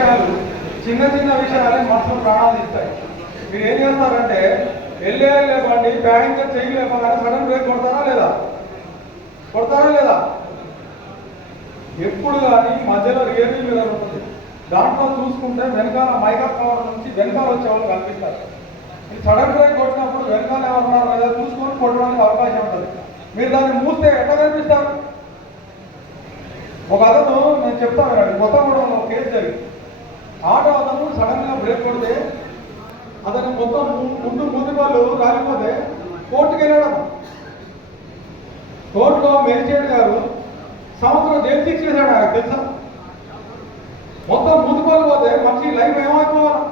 విషయాలు చిన్న చిన్న విషయాలే మనసులో ప్రాణాలు ఇస్తాయి. మీరు ఏం చేస్తారంటే వెళ్ళే బండి ప్యాసింజర్ చేయలేకపోతే సడన్ బ్రేక్ కొడతారా లేదా? కొడతారా లేదా? ఎప్పుడు కానీ మధ్యలో రియల్ మిర్రర్ ఉంటుంది. దాంట్లో చూసుకుంటే వెనకాల మైకా కవర్ నుంచి వెనకాల వచ్చే వాళ్ళు కనిపిస్తారు. ఈ సడన్ బ్రేక్ కొట్టినప్పుడు వెనకాల ఎవరున్నారు లేదా చూసుకొని కొట్టడానికి అవకాశం ఉంటుంది. మీరు దాన్ని మూస్తే ఎట్లా కనిపిస్తారు? ఒక అతను నేను చెప్తాను, కొత్తగూడెంలో కేసు జరిగింది. ఆటో అతను సడన్ గా బ్రేక్ కొడితే అతను మొత్తం ముందు వాళ్ళు రాలిపోతే కోర్టుకు వెళ్ళడం. కోర్టులో మేజిస్ట్రేట్ గారు సంవత్సరం జైలు శిక్ష చేశాడు. ఆయన తెలుసా? మొత్తం ముందు పోతే మనిషి లైఫ్ ఏమైపోవాలి?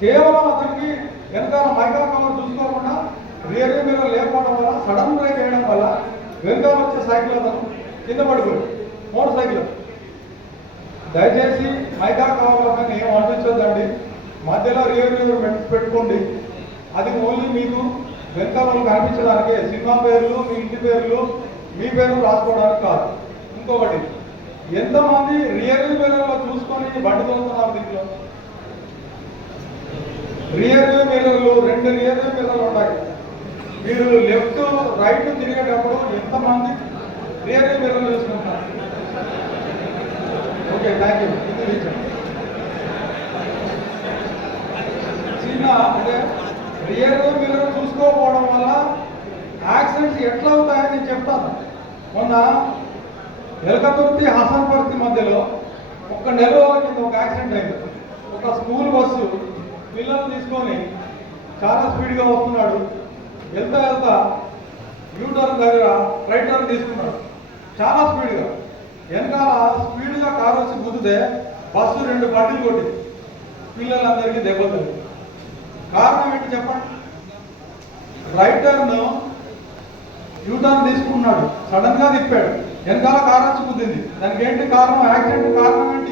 కేవలం అతనికి వెనకాల మైకా కవర్ చూసుకోకుండా రియర్ మిర్రర్ లేకపోవడం వల్ల సడన్ బ్రేక్ వేయడం వల్ల వెనకాల వచ్చే సైకిల్ అతను కింద పడిపోయాడు. Motor cycle. దయచేసి మైకా కవర్లని ఏం అనిపించొద్దండి. మధ్యలో రియర్ మిర్రర్ పెట్టుకోండి. అది ఓన్లీ మీకు వెనకాల కనిపించడానికి, సినిమా పేర్లు, మీ ఇంటి పేర్లు, మీ పేరు రాసుకోవడానికి కాదు. ఇంకొకటి, ఎంతమంది రియర్ మిర్రర్లో చూసుకొని బండి తోలుతున్నారు? దీంట్లో రియర్ మిర్రర్లు 2 రియర్ మిర్రర్లు ఉంటాయి. మీరు లెఫ్ట్ రైట్ తిరిగేటప్పుడు ఎంతమంది రియర్ మిర్రర్లు చూసుకుంటారు? Okay, thank you. చిన్న అంటే రియర్ మిర్రర్ చూసుకోకపోవడం వల్ల యాక్సిడెంట్స్ ఎట్లా అవుతాయని నేను చెప్తాను. మొన్న ఎలకతుర్తి హసన్పర్తి మధ్యలో 1 నెల రోజుల కింద ఒక యాక్సిడెంట్ అయింది. ఒక స్కూల్ బస్సు పిల్లలు తీసుకొని చాలా స్పీడ్గా వస్తున్నాడు. వెళ్తా యూటర్న్ దగ్గర రైట్ టర్న్ తీసుకున్నాడు చాలా స్పీడ్గా. వెనకాల స్పీడ్గా కారు వచ్చి గుద్దితే బస్సు 2 బండిలు కొట్టింది. పిల్లలందరికీ దెబ్బలు. కారణం ఏంటి చెప్పండి? రైట్ టర్న్ యూటర్న్ తీసుకున్నాడు, సడన్ గా తిప్పాడు, వెనకాల కారు వచ్చి గుద్దింది. దానికి ఏంటి కారణం? యాక్సిడెంట్ కారణం ఏంటి?